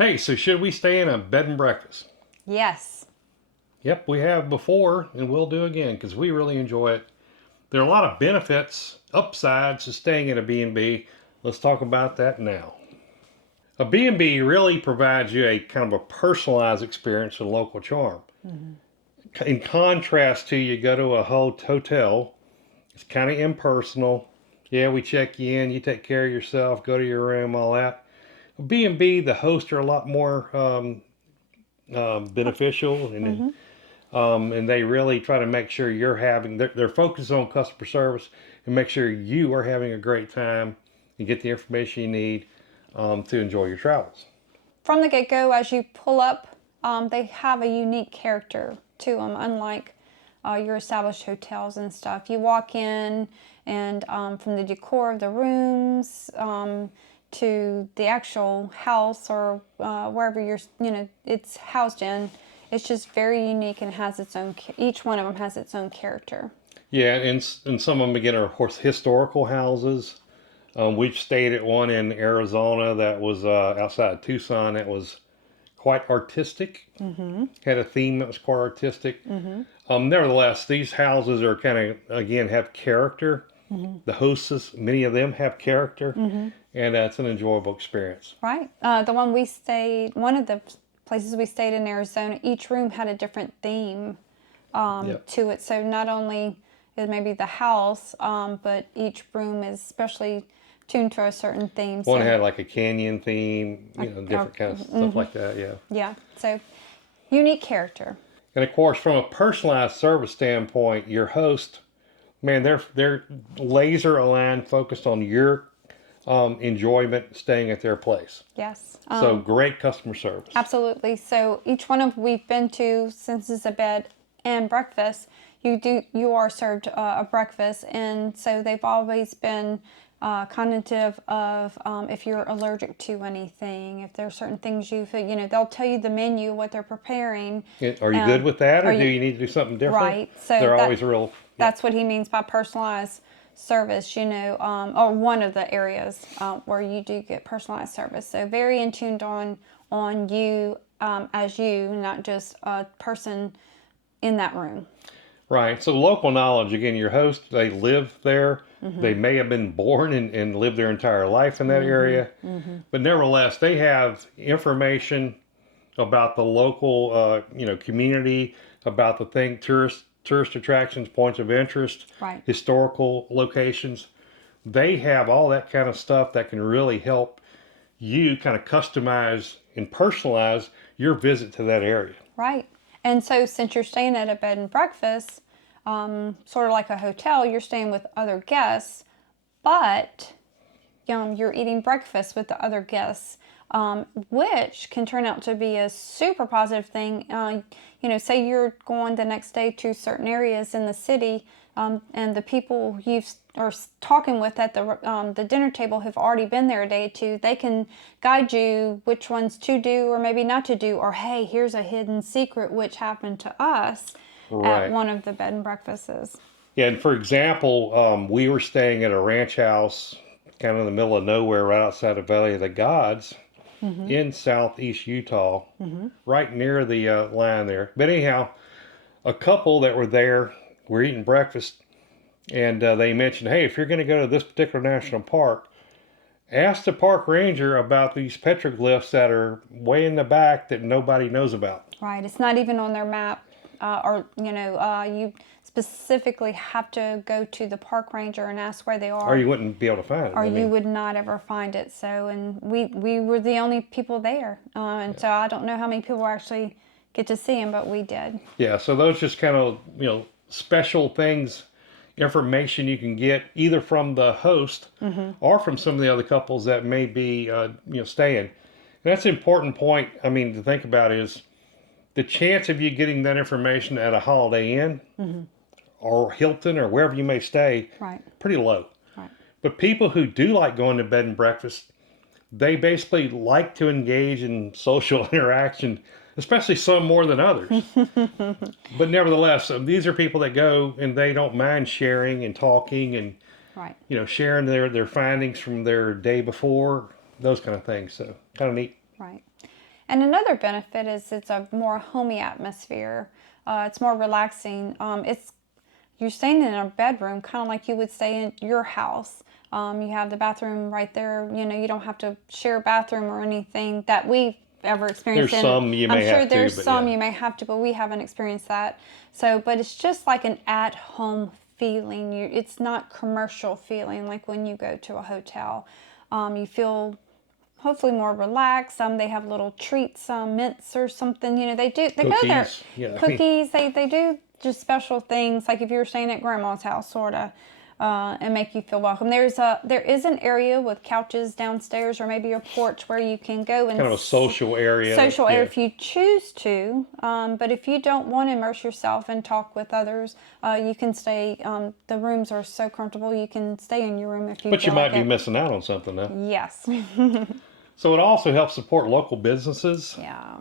Hey, so should we stay in a bed and breakfast? Yes. Yep, we have before and we'll do again because we really enjoy it. There are a lot of benefits, upsides to staying in a B&B. Let's talk about that now. A B&B really provides you a kind of a personalized experience and local charm. Hmm. In contrast to you go to a hotel, it's kind of impersonal. Yeah, we check you in, you take care of yourself, go to your room, all that. B&B, the hosts are a lot more beneficial Hmm. and they really try to make sure you're having they're focused on customer service and make sure you are having a great time and get the information you need to enjoy your travels. From the get-go, as you pull up, they have a unique character to them, unlike your established hotels and stuff. You walk in, and from the decor of the rooms to the actual house or wherever it's housed in, it's just very unique and has its own. Each one of them has its own character. Yeah, and some of them again are of course historical houses. We've stayed at one in Arizona that was outside of Tucson. That was quite artistic. Mm-hmm. Had a theme that was quite artistic. Mm-hmm. Nevertheless, these houses are kind of again have character. Mm-hmm. The hostess, many of them have character, Mm-hmm. and it's an enjoyable experience. Right. One of the places we stayed in Arizona, each room had a different theme Yep. to it. So not only is maybe the house, but each room is especially tuned to a certain theme. One So, had like a canyon theme, different kinds of stuff mm-hmm. like that. Yeah. Yeah. So unique character. And of course, from a personalized service standpoint, your host, man, they're laser aligned, focused on your enjoyment staying at their place. Yes. So great customer service. Absolutely. So each one of we've been to, since it's a bed and breakfast, you are served a breakfast, and so they've always been cognitive of if you're allergic to anything, if there are certain things they'll tell you the menu, what they're preparing. Are you good with that, Are or do you you need to do something different? right? So They're always real. Yeah. that's what he means by personalized service, or one of the areas where you do get personalized service. So very in tuned on you as you, not just a person in that room. Right. So local knowledge, again, your host, they live there. Mm-hmm. They may have been born and lived their entire life in that Mm-hmm. area. Mm-hmm. But nevertheless, they have information about the local, community, about the tourist attractions, points of interest, Right. historical locations. They have all that kind of stuff that can really help you kind of customize and personalize your visit to that area. Right. And so since you're staying at a bed and breakfast, sort of like a hotel, you're staying with other guests, but you're eating breakfast with the other guests, which can turn out to be a super positive thing. Say you're going the next day to certain areas in the city, and the people you are talking with at the dinner table have already been there a day or two. They can guide you which ones to do or maybe not to do, or hey, here's a hidden secret which happened to us at Right. one of the bed and breakfasts. Yeah, and for example, we were staying at a ranch house kind of in the middle of nowhere right outside the Valley of the Gods Mm-hmm. in southeast Utah, Mm-hmm. right near the line there. But anyhow, a couple that were there were eating breakfast, and they mentioned, hey, if you're going to go to this particular national park, ask the park ranger about these petroglyphs that are way in the back that nobody knows about. Right. It's not even on their map, you specifically have to go to the park ranger and ask where they Or are, you wouldn't be able to find it. or you would not ever find it. So, and we were the only people there, and so I don't know how many people actually get to see him, but we did. Yeah, so those just kind of, special things, information you can get either from the host Mm-hmm. or from some of the other couples that may be, staying. And that's an important point, to think about is the chance of you getting that information at a Holiday Inn Mm-hmm. or Hilton or wherever you may stay, Right. pretty low. Right. But people who do like going to bed and breakfast, they basically like to engage in social interaction, especially some more than others. But nevertheless, these are people that go and they don't mind sharing and talking and Right. sharing their findings from their day before, those kind of things. So kind of neat. Right. And another benefit is it's a more homey atmosphere. It's more relaxing. You're staying in a bedroom, kind of like you would stay in your house. You have the bathroom right there. You don't have to share a bathroom or anything that we've ever experienced. There's some you may I'm sure have to, there's but some yeah. you may have to, but we haven't experienced that. So, but it's just like an at-home feeling. It's not commercial feeling like when you go to a hotel. You feel hopefully more relaxed. They have little treats, mints or something. They go there. Cookies. Yeah. Cookies. They do just special things, like if you were staying at grandma's house, sort of, and make you feel welcome. There is an area with couches downstairs, or maybe a porch where you can go and Kind of a social area. social area Yeah. if you choose to. But if you don't want to immerse yourself and talk with others, you can stay. The rooms are so comfortable. You can stay in your room if you But you feel might like be it. missing out on something though. Yes. So it also helps support local businesses. Yeah.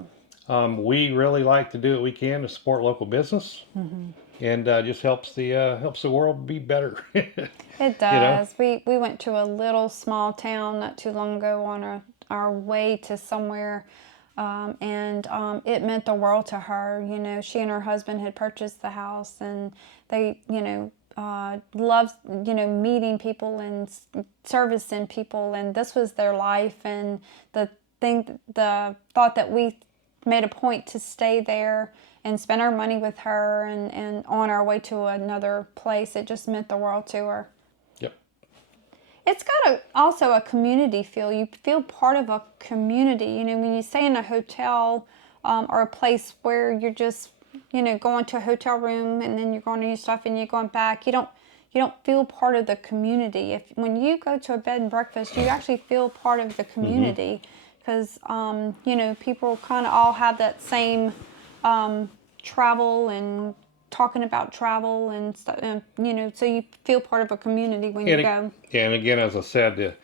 We really like to do what we can to support local business, and just helps the world be better. It You know, does. We went to a little small town not too long ago on our way to somewhere, and it meant the world to her. She and her husband had purchased the house, and they, loved, meeting people and servicing people, and this was their life. And the thought that we made a point to stay there and spend our money with her, and on our way to another place, it just meant the world to her. yep. It's got also a community feel. You feel part of a community. When you stay in a hotel, or a place where you're just, going to a hotel room and then you're going to use stuff and you're going back, you don't feel part of the community. When you go to a bed and breakfast, you actually feel part of the community, because people kind of all have that same travel and talking about travel and stuff, and so you feel part of a community when you go. And again, as I said,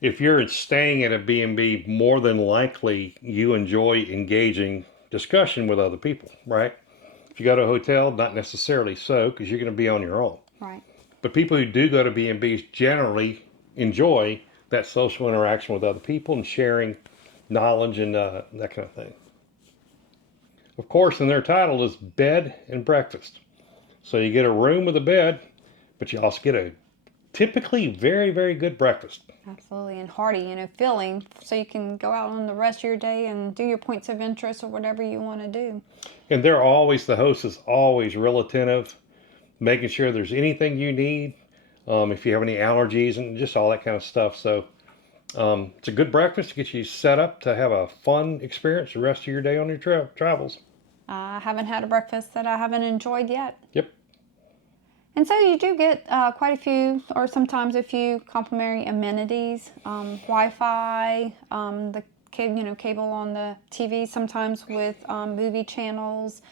if you're staying at a B&B, more than likely you enjoy engaging discussion with other people, right? If you go to a hotel, not necessarily so, because you're going to be on your own. Right. But people who do go to B&Bs generally enjoy that social interaction with other people and sharing knowledge and that kind of thing. Of course, and their title is bed and breakfast. So you get a room with a bed, but you also get a typically very, very good breakfast. Absolutely, and hearty, filling, so you can go out on the rest of your day and do your points of interest or whatever you want to do. And the host is always real attentive, making sure there's anything you need, if you have any allergies and just all that kind of stuff. So it's a good breakfast to get you set up to have a fun experience the rest of your day on your travels. I haven't had a breakfast that I haven't enjoyed yet. Yep. And so you do get quite a few, or sometimes a few, complimentary amenities, Wi-Fi, the cable on the TV, sometimes with movie channels,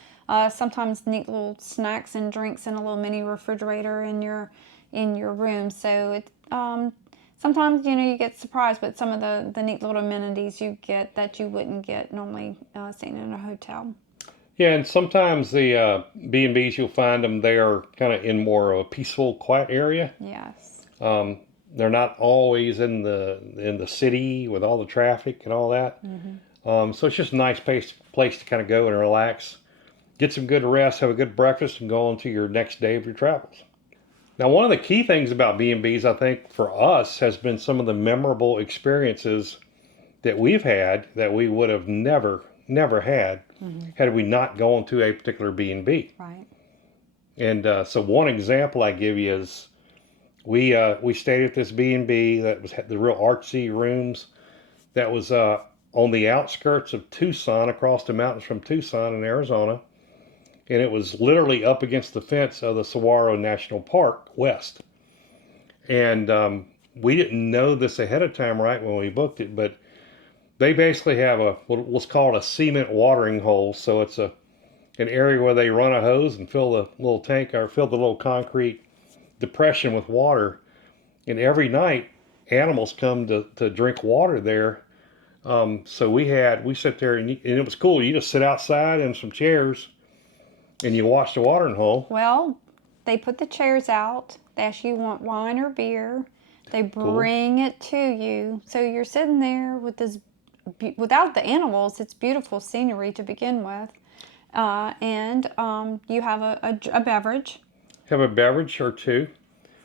sometimes neat little snacks and drinks in a little mini refrigerator in your room. So it sometimes you get surprised with some of the neat little amenities you get that you wouldn't get normally staying in a hotel. Yeah, and sometimes the B&Bs, you'll find them, they are kind of in more of a peaceful, quiet area. Yes. They're not always in the city with all the traffic and all that. So it's just a nice place to kind of go and relax, get some good rest, have a good breakfast, and go on to your next day of your travels. Now, one of the key things about B&Bs, I think, for us, has been some of the memorable experiences that we've had that we would have never had had we not gone to a particular B&B. Right. And so one example I give you is we stayed at this B&B that had the real artsy rooms that was on the outskirts of Tucson, across the mountains from Tucson in Arizona. And it was literally up against the fence of the Saguaro National Park West. And we didn't know this ahead of time, right, when we booked it, but they basically have what's called a cement watering hole. So it's an area where they run a hose and fill the little tank, or fill the little concrete depression with water. And every night, animals come to drink water there. So we sit there, and it was cool. You just sit outside in some chairs and you watch the watering hole. Well, they put the chairs out. They ask you want wine or beer. They bring it to you. So you're sitting there with this without the animals, it's beautiful scenery to begin with. And you have a beverage. Have a beverage or two,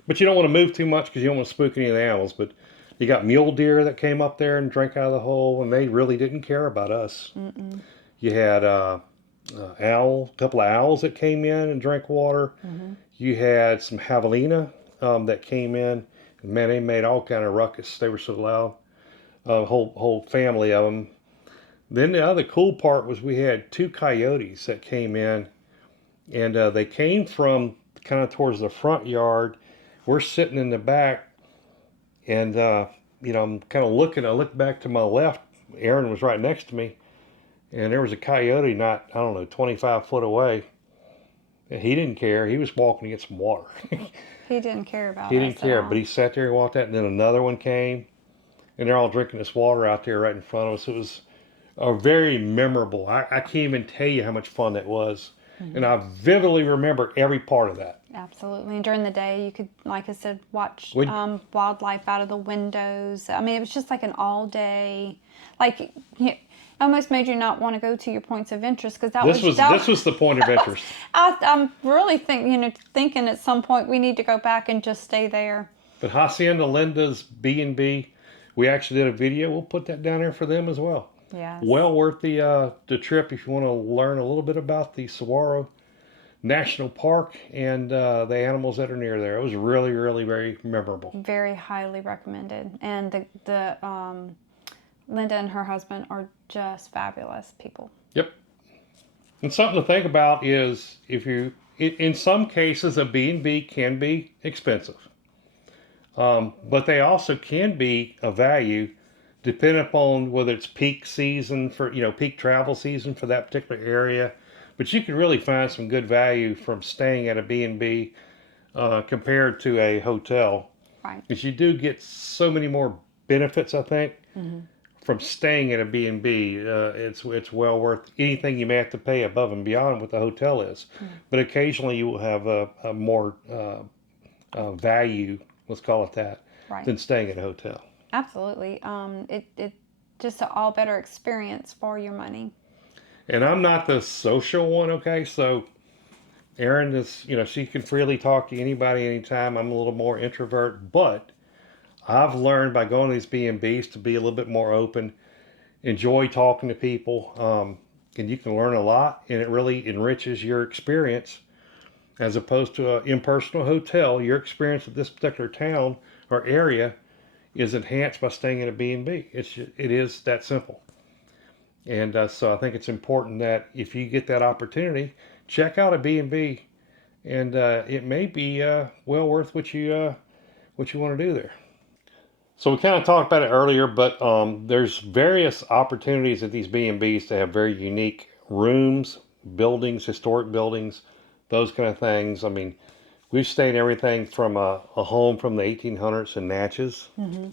but you don't want to move too much because you don't want to spook any of the animals. But you got mule deer that came up there and drank out of the hole, and they really didn't care about us. Mm-mm. You had a couple of owls that came in and drank water. Mm-hmm. You had some javelina that came in. Man, they made all kind of ruckus. They were so loud. Whole family of them. Then the other cool part was we had two coyotes that came in, and they came from kind of towards the front yard. We're sitting in the back, and I'm kind of looking. I looked back to my left. Aaron was right next to me, and there was a coyote not, I don't know, 25 foot away. And he didn't care. He was walking to get some water. He didn't care about He us didn't at care, all. but he sat there and walked out, and then another one came, and they're all drinking this water out there right in front of us. It was very memorable. I can't even tell you how much fun that was. Mm-hmm. And I vividly remember every part of that. Absolutely. And during the day, you could, like I said, watch Would- wildlife out of the windows. I mean, it was just like an all day, like, it almost made you not want to go to your points of interest because This was the point of interest. I'm really thinking at some point we need to go back and just stay there. But Hacienda Linda's B&B, we actually did a video. We'll put that down there for them as well. Yes. Well worth the trip if you want to learn a little bit about the Saguaro National Park and the animals that are near there. It was really, really very memorable. Very highly recommended. And the Linda and her husband are just fabulous people. Yep. And something to think about is in some cases, a B&B can be expensive. But they also can be a value depending upon whether it's peak season for, peak travel season for that particular area. But you can really find some good value from staying at a B&B compared to a hotel. Right. Because you do get so many more benefits, I think, from staying at a B&B. It's well worth anything you may have to pay above and beyond what the hotel is. But occasionally you will have a more value, let's call it that, Right. than staying at a hotel. Absolutely. It just an all better experience for your money. And I'm not the social one, okay? So Erin is, she can freely talk to anybody anytime. I'm a little more introvert, but I've learned by going to these B&Bs to be a little bit more open, enjoy talking to people, and you can learn a lot, and it really enriches your experience as opposed to an impersonal hotel. Your experience at this particular town or area is enhanced by staying at a B&B. It is that simple. And so I think it's important that if you get that opportunity, check out a B&B, and it may be well worth what you want to do there. So we kind of talked about it earlier, but there's various opportunities at these B&Bs to have very unique rooms, buildings, historic buildings, those kind of things. I mean, we've stayed in everything from a home from the 1800s in Natchez. Mm-hmm.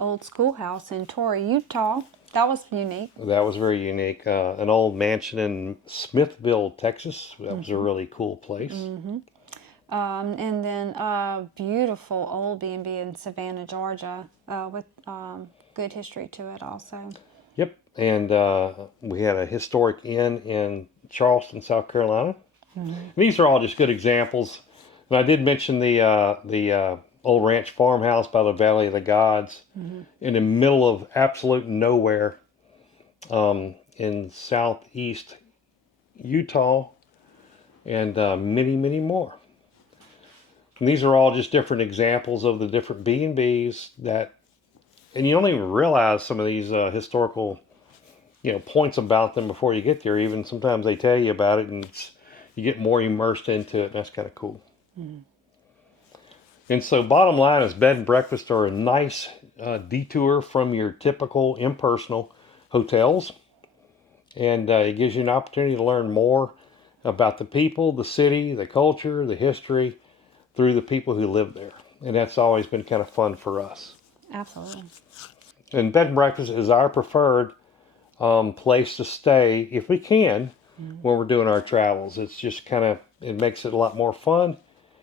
Old schoolhouse in Torrey, Utah. That was unique. That was very unique. An old mansion in Smithville, Texas. That was a really cool place. Mm-hmm. And then a beautiful old B&B in Savannah, Georgia, with good history to it also. Yep. And we had a historic inn in Charleston, South Carolina. Mm-hmm. These are all just good examples. And I did mention the old ranch farmhouse by the Valley of the Gods in the middle of absolute nowhere in southeast Utah, and many, many more. And these are all just different examples of the different B&Bs and you don't even realize some of these historical, points about them before you get there. Even sometimes they tell you about it, and you get more immersed into it, and that's kind of cool. Mm-hmm. And so bottom line is bed and breakfast are a nice detour from your typical impersonal hotels. And it gives you an opportunity to learn more about the people, the city, the culture, the history through the people who live there. And that's always been kind of fun for us. Absolutely. And bed and breakfast is our preferred place to stay if we can when we're doing our travels. It's just it makes it a lot more fun.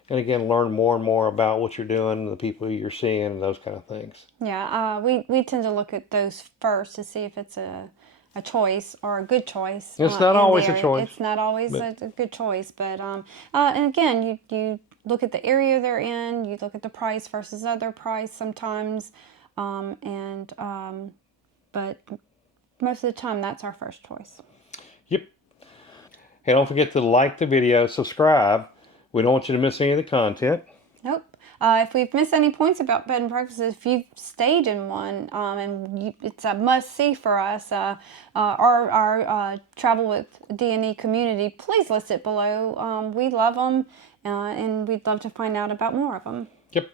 and again, learn more and more about what you're doing, the people you're seeing, and those kind of things. Yeah, we tend to look at those first to see if it's a choice or a good choice It's not in the always a area. choice, It's not always but a good choice, but and again, you look at the area they're in, you look at the price versus other price sometimes, and but most of the time that's our first choice. yep. Hey, don't forget to like the video, subscribe. We don't want you to miss any of the content. Nope. If we've missed any points about bed and breakfasts, if you've stayed in one it's a must see for us, our travel with D&E community, please list it below. We love them and we'd love to find out about more of them. Yep.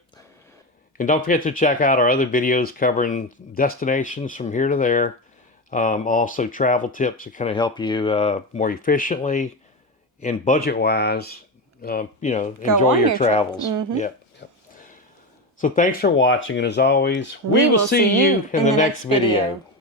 And don't forget to check out our other videos covering destinations from here to there. Also travel tips that kind of help you more efficiently and budget-wise, Go enjoy on your your trip. travels. Yep. So thanks for watching, and as always, we We will will see see you you in the next video.